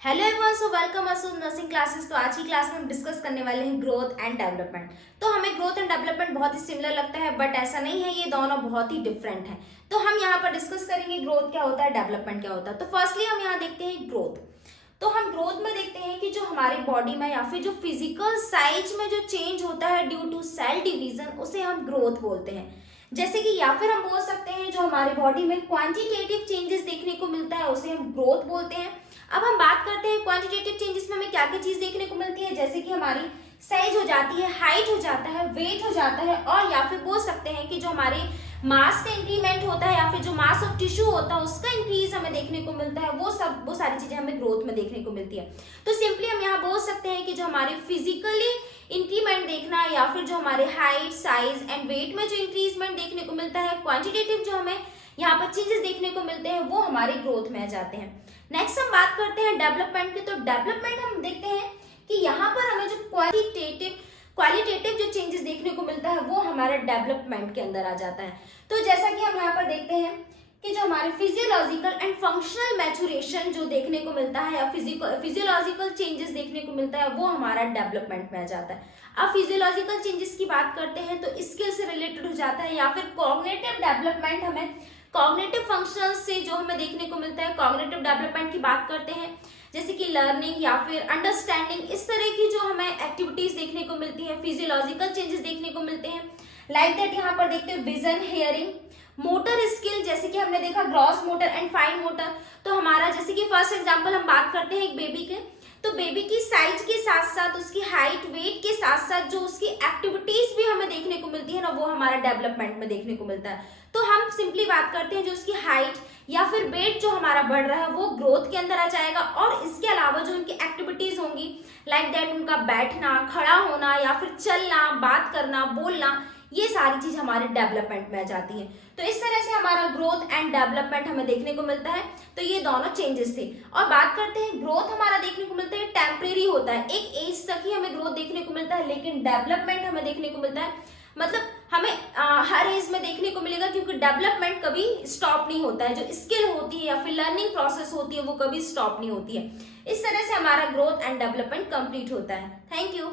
Hello everyone, so welcome अस nursing classes. तो आज की क्लास में हम डिस्कस करने वाले हैं ग्रोथ एंड डेवलपमेंट। तो हमें ग्रोथ एंड डेवलपमेंट बहुत ही सिमिलर लगता है, बट ऐसा नहीं है, ये दोनों बहुत ही डिफरेंट है। तो हम यहाँ पर डिस्कस करेंगे ग्रोथ क्या होता है, डेवलपमेंट क्या होता है। तो फर्स्टली हम यहाँ देखते हैं ग्रोथ। तो हम ग्रोथ में देखते हैं कि जो हमारी बॉडी में या फिर जो फिजिकल साइज में जो चेंज होता है ड्यू टू सेल डिवीजन, उसे हम ग्रोथ बोलते हैं। जैसे कि या फिर हम बोल सकते हैं जो हमारी बॉडी में क्वांटिटेटिव चेंजेस देखने को मिलता है उसे हम ग्रोथ बोलते हैं। अब हम बात करते हैं क्वांटिटेटिव चेंजेस में हमें क्या क्या चीज देखने को मिलती है, जैसे कि हमारी साइज हो जाती है, हाइट हो जाता है, वेट हो जाता है, और या फिर बोल सकते हैं कि जो हमारे मास का इंक्रीमेंट होता है या फिर जो मास ऑफ टिश्यू होता है उसका इंक्रीज हमें देखने को मिलता है। वो सारी चीजें हमें ग्रोथ में देखने को मिलती है। तो सिंपली हम यहाँ बोल सकते हैं कि जो हमारे फिजिकली इंक्रीमेंट देखना या फिर जो हमारे हाइट, साइज एंड वेट में जो इंक्रीजमेंट देखने को मिलता है, क्वांटिटेटिव जो हमें यहाँ पर चेंजेस देखने को मिलते हैं, वो हमारे ग्रोथ में आ जाते हैं। नेक्स्ट हम बात करते हैं डेवलपमेंट की। तो डेवलपमेंट हम देखते हैं कि यहाँ पर हमें जो क्वालिटेटिव जो चेंजेस देखने को मिलता है वो हमारे डेवलपमेंट के अंदर आ जाता है। तो जैसा कि हम यहाँ पर देखते हैं कि जो हमारे फिजियोलॉजिकल एंड फंक्शनल मैचुरेशन जो देखने को मिलता है या फिजियोलॉजिकल चेंजेस देखने को मिलता है, वो हमारा डेवलपमेंट में आ जाता है। अब फिजियोलॉजिकल चेंजेस की बात करते हैं तो स्किल से रिलेटेड हो जाता है, या फिर कॉग्निटिव डेवलपमेंट हमें कॉग्निटिव फंक्शंस से जो हमें देखने को मिलता है। कॉग्निटिव डेवलपमेंट की बात करते हैं जैसे कि लर्निंग या फिर अंडरस्टैंडिंग, इस तरह की जो हमें एक्टिविटीज देखने को मिलती है, फिजियोलॉजिकल चेंजेस देखने को मिलते हैं। लाइक दैट यहाँ पर देखते हैं विजन, हियरिंग, मोटर स्किल, जैसे कि हमने देखा gross motor and fine motor. तो हमारा जैसे कि फर्स्ट एग्जांपल हम बात करते हैं एक बेबी के, तो बेबी की साइज के साथ साथ उसकी हाइट, वेट के साथ साथ जो उसकी एक्टिविटीज भी हमें देखने को मिलती है ना, वो हमारा डेवलपमेंट में देखने को मिलता है। तो हम सिंपली बात करते हैं जो उसकी हाइट या फिर वेट जो हमारा बढ़ रहा है वो ग्रोथ के अंदर आ जाएगा। और इसके अलावा जो उनकी एक्टिविटीज होंगी लाइक दैट उनका बैठना, खड़ा होना या फिर चलना, बात करना, बोलना, ये सारी चीज हमारे डेवलपमेंट में आ जाती है। तो इस तरह से हमारा ग्रोथ एंड डेवलपमेंट हमें देखने को मिलता है। तो ये दोनों चेंजेस थे। और बात करते हैं ग्रोथ हमारा देखने को मिलता है टेम्परेरी होता है, एक एज तक ही हमें ग्रोथ देखने को मिलता है, लेकिन डेवलपमेंट हमें देखने को मिलता है मतलब हमें हर एज में देखने को मिलेगा, क्योंकि डेवलपमेंट कभी स्टॉप नहीं होता है। जो स्किल होती है या फिर लर्निंग प्रोसेस होती है वो कभी स्टॉप नहीं होती है। इस तरह से हमारा ग्रोथ एंड डेवलपमेंट कंप्लीट होता है। Thank you.